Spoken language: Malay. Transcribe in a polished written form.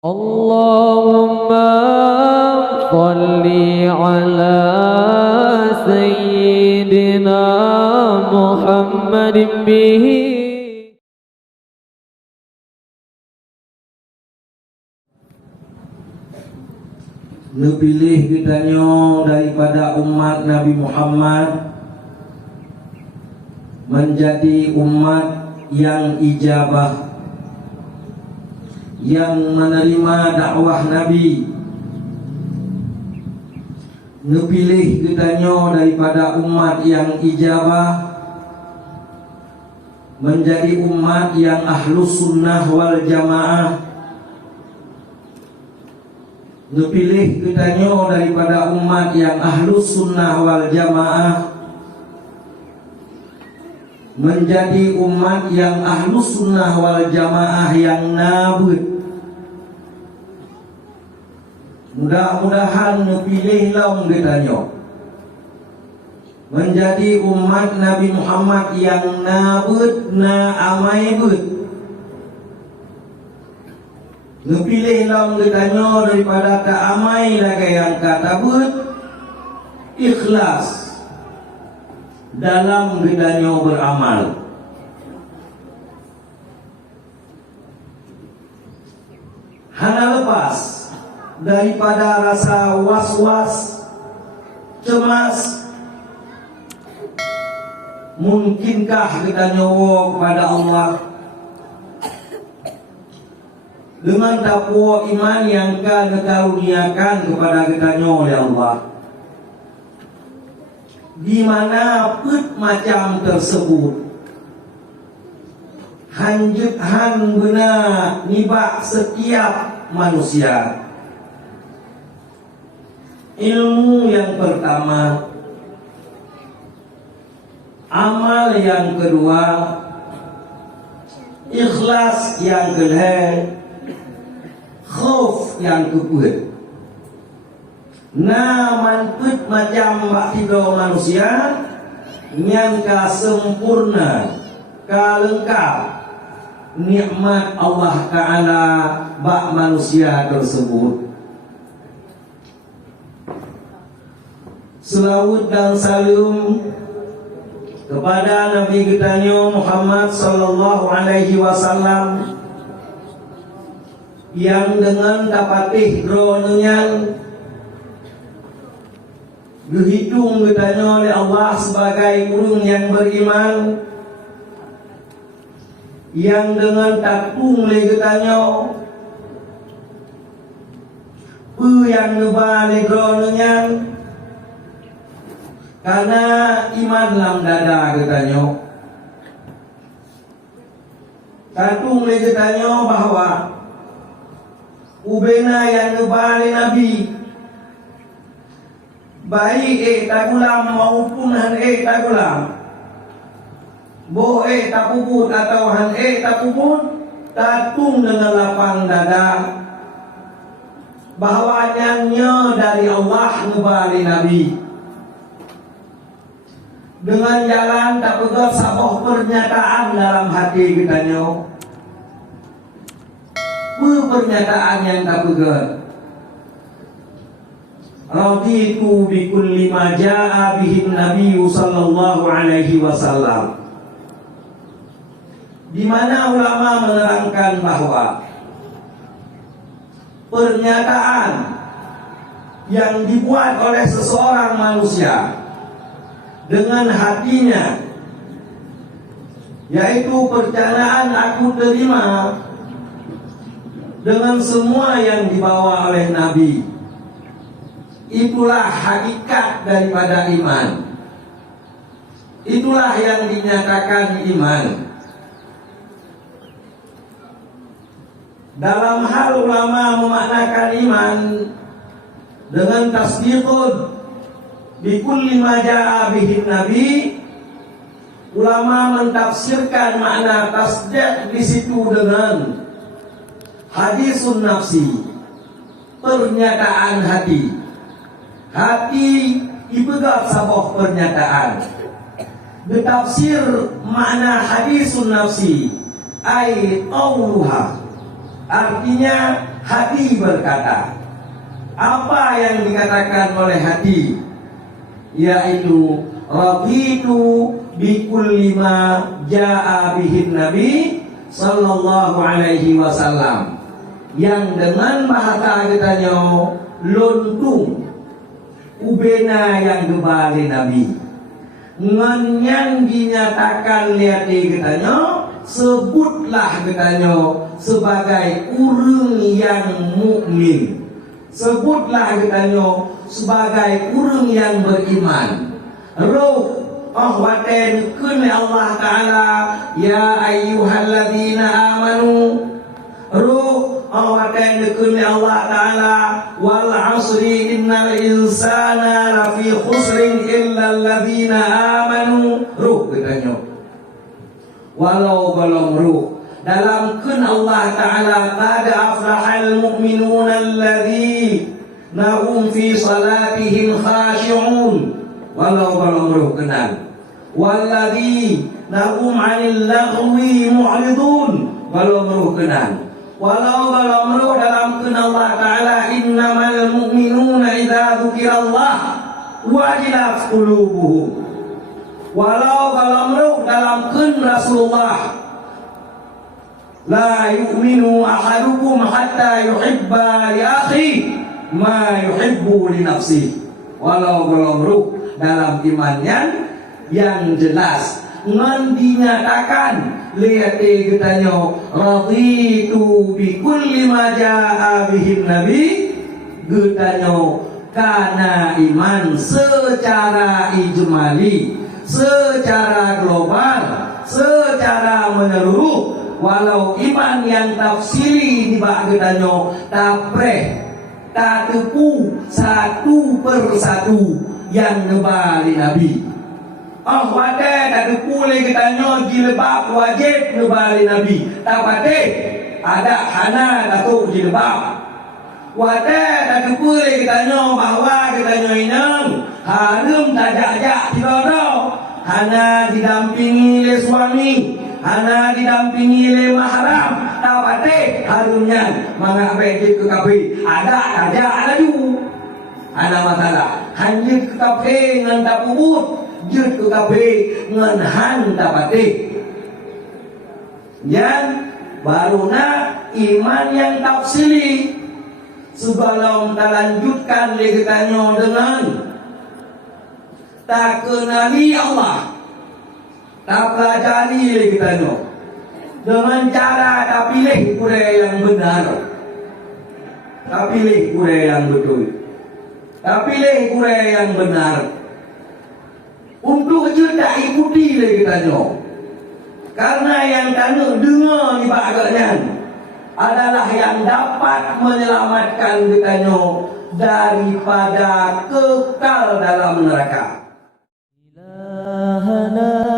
Allahumma salli ala sayyidina Muhammadin bihi. Nepilih kitanya daripada umat Nabi Muhammad menjadi umat yang ijabah, yang menerima dakwah Nabi. Nepilih kitanya daripada umat yang ijabah menjadi umat yang ahlus sunnah wal jamaah. Nepilih kitanya daripada umat yang ahlus sunnah wal jamaah menjadi umat yang ahlus sunnah wal jamaah yang nabut. Mudah-mudahan nepilih long kitanya menjadi umat Nabi Muhammad yang nabut na amai but. Nepilih long kitanya daripada tak amai lagi yang kata but, ikhlas dalam kitanya beramal. Hana lepas daripada rasa was-was, cemas. Mungkinkah kita nyawa kepada Allah dengan takwa iman yang kau karuniakan kepada kita oleh Allah? Di mana put macam tersebut hanjuthan benar nibak setiap manusia. Ilmu yang pertama, amal yang kedua, ikhlas yang kedua, khauf yang keempat. Nah, manput macam baktido manusia yang ka sempurna, ka lengkap nikmat Allah Ta'ala bak manusia tersebut. Selawat dan salam kepada Nabi kita Muhammad sallallahu alaihi wasallam yang dengan dapatih dronenya dihitung kitanya oleh Allah sebagai urung yang beriman, yang dengan takung oleh kitanya yang nubalik dronenya karena iman dalam dada kitanya. Takung oleh kitanya bahwa ubena yang nubalik Nabi baik tagulam maupun han tagulam, bo takubut atau han takubut, tatung dengan lapang dada bahwa nyanyi dari Allah ngebali Nabi dengan jalan tak pegang saboh pernyataan dalam hati kitanya, pernyataan yang tak pegang. Raditu bi kulli ma jaa bihi Nabi sallallahu alaihi wasallam. Di mana ulama menerangkan bahwa pernyataan yang dibuat oleh seseorang manusia dengan hatinya, yaitu percayaan aku terima dengan semua yang dibawa oleh Nabi, itulah hakikat daripada iman. Itulah yang dinyatakan iman. Dalam hal ulama memaknakan iman dengan tasdiqun bi kulli ma jaa bihi Nabi, ulama mentafsirkan makna tasdiq di situ dengan hadisun nafsi, pernyataan hati. Hati dipegang saboh pernyataan. Ditafsir makna hadisun nafsi ay qauluha, artinya hati berkata. Apa yang dikatakan oleh hati? Yaitu raditu bikulli ma jaa bihin Nabi sallallahu alaihi wasallam. Yang dengan bahasa katanya lontung ubena yang kembali Nabi. Ngan yang dinyatakan lihat katanya sebutlah katanya sebagai urang yang mukmin. Sebutlah katanya sebagai urang yang beriman. Roh ahwaten kun Allah Ta'ala ya ayyuhalladzina amanu. Roh ahwaten kun Allah Ta'ala wal asri innal insana lafi khusrin illa alladzina amanu. Roh katanya. Walau belum roh dalam kun Allah Ta'ala qad aflahal mu'minuna alladzina hum fi salatihim khashi'un. Walau belum roh kenal. Walladzina hum 'anil laghwi mu'ridun. Walau roh kenal. Walau belum roh dalam kun Allah Ta'ala innamal mu'minuna idza dzukirallah wajilat qulubuhum. Walau belum roh dalam kun Rasulullah la yu'minu ahadukum hatta yuhibba li akhi ma yuhibbu li nafsi. Walau belum ruh dalam imannya yang jelas ngan dinyatakan lihat katanya raditu bi kulli ma jaa bihin Nabi katanya karena iman secara ijmali, secara global, secara menyeluruh. Walau iman yang tafsiri di bagedanya tapreh tak tepu satu persatu yang ngebali Nabi. Oh wate tak tepu lagi katanya jilbab wajib ngebali Nabi. Tak wate ada hana datuk jilbab. Wate tak tepu lagi katanya bahwa katanya inang harum tajak-jak tidak hana didampingi oleh suami. Hana didampingi oleh mahram. Tawate harumnya mengabai ke kafe. Ada aja laju. Ada masalah. Hanya ke kafe ngan tak pubut. Jut ke kafe ngan han tawate. Yang baruna iman yang tafsili. Sebelum lanjutkan legetanya dengan tak kenali Allah. Tak pelajari kita dengan cara tak pilih pura yang benar, tak pilih pura yang betul, tak pilih pura yang benar. Untuk je tak ikuti kita karena yang kena dengar di baganya adalah yang dapat menyelamatkan kita daripada kekal dalam neraka. ilahana